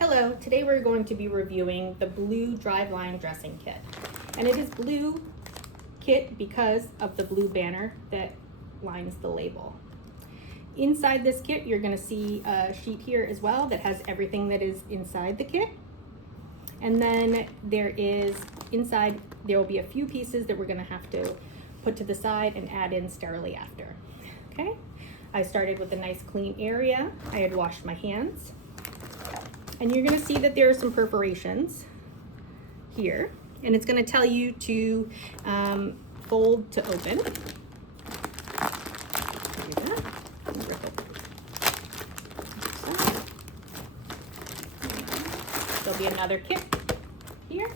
Hello, today we're going to be reviewing the blue Driveline dressing kit. And it is blue kit because of the blue banner that lines the label. Inside this kit, you're gonna see a sheet here as well that has everything that is inside the kit. And then there will be a few pieces that we're gonna have to put to the side and add in sterilely after, okay? I started with a nice clean area. I had washed my hands. And you're gonna see that there are some perforations here, and it's gonna tell you to fold to open. There'll be another kit here.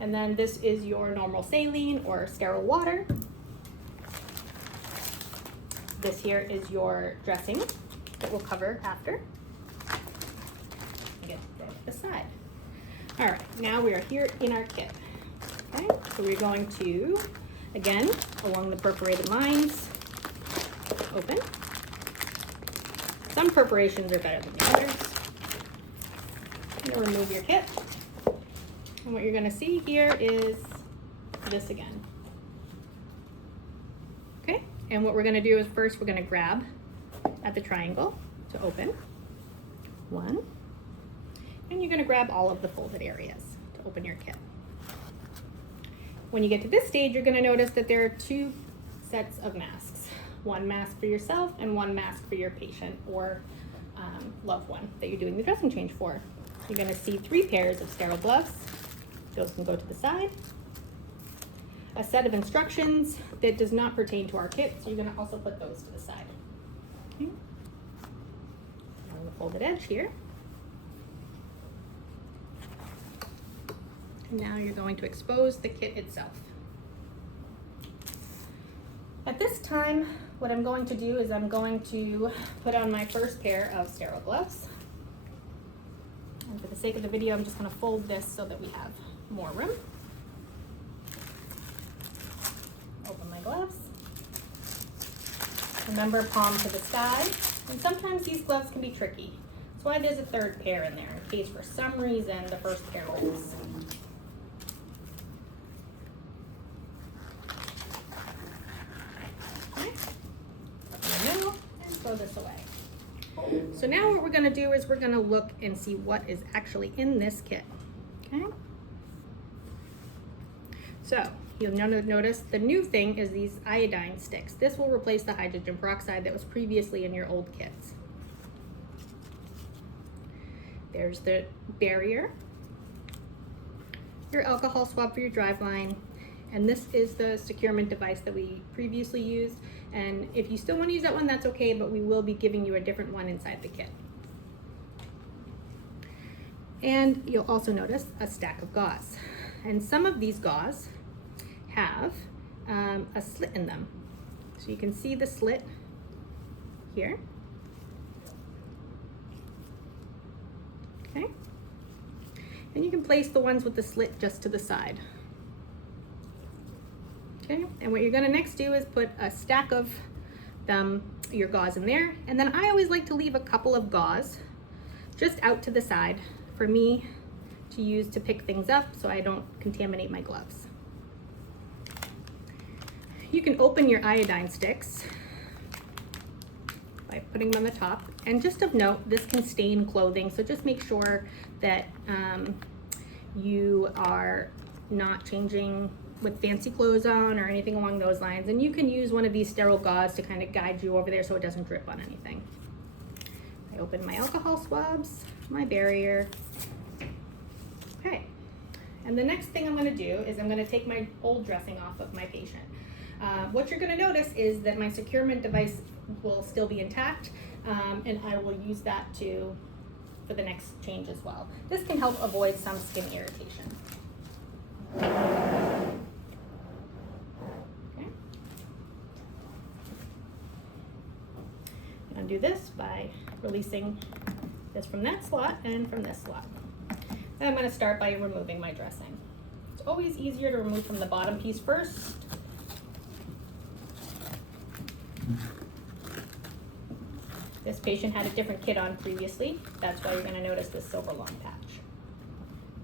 And then this is your normal saline or sterile water. This here is your dressing that we'll cover after. Get the side. All right, now we are here in our kit. Okay, so we're going to, again, along the perforated lines, open. Some perforations are better than the others. You're gonna remove your kit. And what you're gonna see here is this again. Okay, and what we're gonna do is first we're gonna grab at the triangle to open. One. And you're gonna grab all of the folded areas to open your kit. When you get to this stage, you're gonna notice that there are two sets of masks. One mask for yourself and one mask for your patient or loved one that you're doing the dressing change for. You're gonna see 3 pairs of sterile gloves. Those can go to the side. A set of instructions that does not pertain to our kit, so you're gonna also put those to the side. Okay. On the folded edge here. Now you're going to expose the kit itself. At this time, what I'm going to do is I'm going to put on my first pair of sterile gloves. And for the sake of the video, I'm just going to fold this so that we have more room. Open my gloves. Remember, palm to the sky. And sometimes these gloves can be tricky. That's why there's a third pair in there, in case for some reason the first pair rips. Throw this away. So now what we're going to do is we're going to look and see what is actually in this kit. Okay. So you'll notice the new thing is these iodine sticks. This will replace the hydrogen peroxide that was previously in your old kits. There's the barrier, your alcohol swab for your Driveline, and this is the securement device that we previously used. And if you still want to use that one, that's okay, but we will be giving you a different one inside the kit. And you'll also notice a stack of gauze. And some of these gauze have a slit in them. So you can see the slit here. Okay. And you can place the ones with the slit just to the side. Okay, and what you're gonna next do is put a stack of your gauze in there, and then I always like to leave a couple of gauze just out to the side for me to use to pick things up so I don't contaminate my gloves. You can open your iodine sticks by putting them on the top, and just of note, this can stain clothing, so just make sure that you are not changing with fancy clothes on or anything along those lines, and you can use one of these sterile gauze to kind of guide you over there so it doesn't drip on anything. I open my alcohol swabs, my barrier. Okay, and the next thing I'm going to do is I'm going to take my old dressing off of my patient. What you're going to notice is that my securement device will still be intact, and I will use that for the next change as well. This can help avoid some skin irritation. Do this by releasing this from that slot and from this slot. Then I'm going to start by removing my dressing. It's always easier to remove from the bottom piece first. This patient had a different kit on previously. That's why you're going to notice this silver long patch.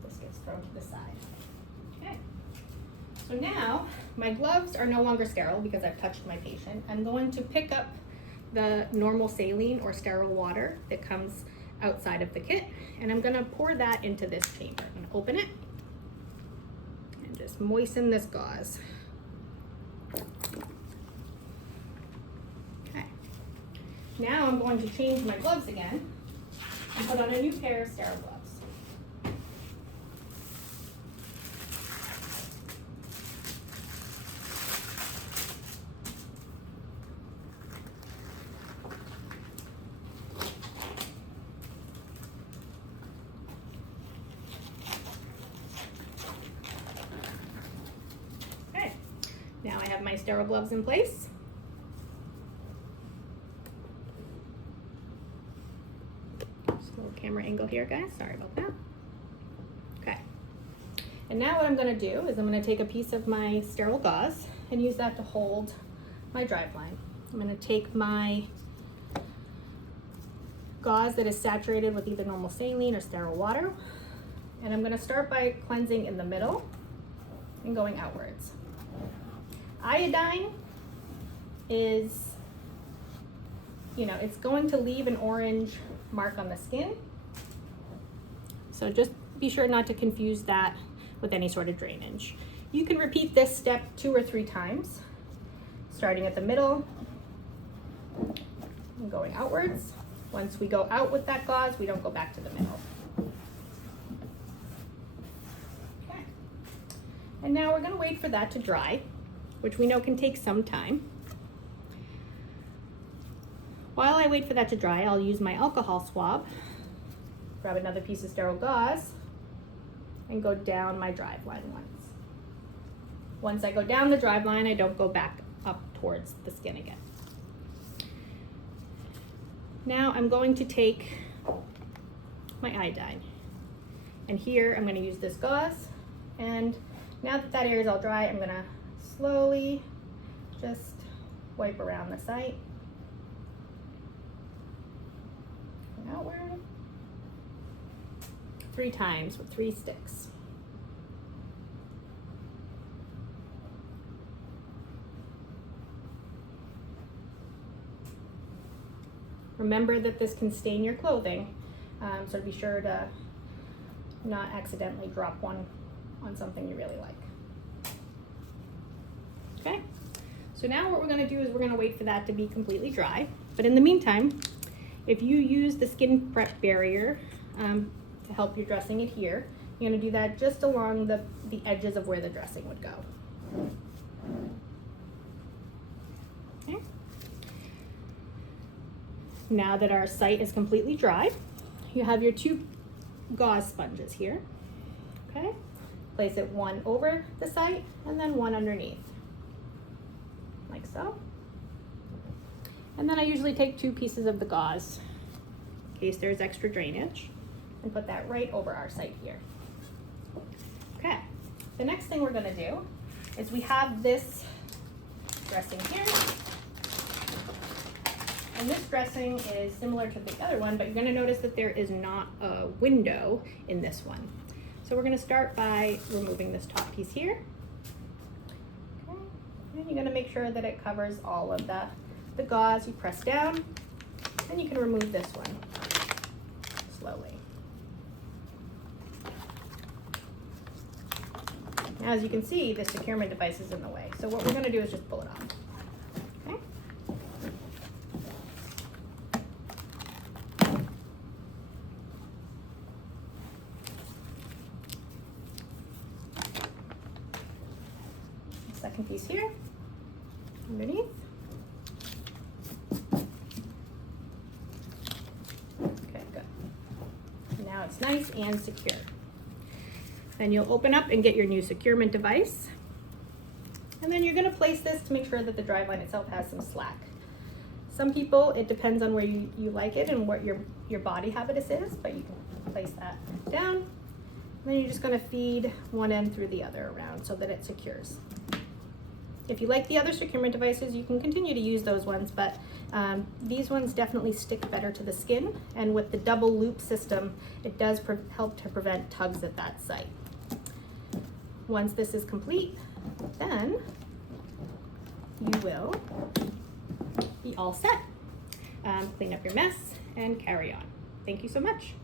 This gets thrown to the side. Okay. So now my gloves are no longer sterile because I've touched my patient. I'm going to pick up the normal saline or sterile water that comes outside of the kit, and I'm going to pour that into this chamber. I'm going to open it and just moisten this gauze. Okay. Now I'm going to change my gloves again and put on a new pair of sterile gloves. Okay, now I have my sterile gloves in place. Camera angle here, guys. Sorry about that. Okay. And now what I'm going to do is I'm going to take a piece of my sterile gauze and use that to hold my Driveline. I'm going to take my gauze that is saturated with either normal saline or sterile water, and I'm going to start by cleansing in the middle and going outwards. Iodine is, it's going to leave an orange mark on the skin. So just be sure not to confuse that with any sort of drainage. You can repeat this step 2 or 3 times, starting at the middle and going outwards. Once we go out with that gauze, we don't go back to the middle. Okay. And now we're going to wait for that to dry, which we know can take some time. While I wait for that to dry, I'll use my alcohol swab, grab another piece of sterile gauze, and go down my Driveline once. Once I go down the Driveline, I don't go back up towards the skin again. Now I'm going to take my iodine, and here I'm going to use this gauze, and now that that area is all dry, I'm going to slowly just wipe around the site. Outward 3 times with 3 sticks. Remember that this can stain your clothing, so be sure to not accidentally drop one on something you really like. Okay, so now what we're going to do is we're going to wait for that to be completely dry, but in the meantime, if you use the skin prep barrier to help your dressing adhere, you're going to do that just along the edges of where the dressing would go. Okay. Now that our site is completely dry, you have your 2 gauze sponges here. Okay, place it one over the site and then one underneath, like so. And then I usually take 2 pieces of the gauze in case there's extra drainage and put that right over our site here. Okay, the next thing we're going to do is we have this dressing here. And this dressing is similar to the other one, but you're going to notice that there is not a window in this one. So we're going to start by removing this top piece here. Okay, and you're going to make sure that it covers all of the gauze. You press down, and you can remove this one slowly. Now, as you can see, the securement device is in the way. So what we're going to do is just pull it off. Okay. Second piece here, underneath. Okay, good. Now it's nice and secure. Then you'll open up and get your new securement device. And then you're going to place this to make sure that the Driveline itself has some slack. Some people, it depends on where you like it and what your body habitus is, but you can place that down. And then you're just going to feed one end through the other around so that it secures. If you like the other securement devices, you can continue to use those ones, but these ones definitely stick better to the skin, and with the double loop system, it does help to prevent tugs at that site. Once this is complete, then you will be all set. Clean up your mess and carry on. Thank you so much.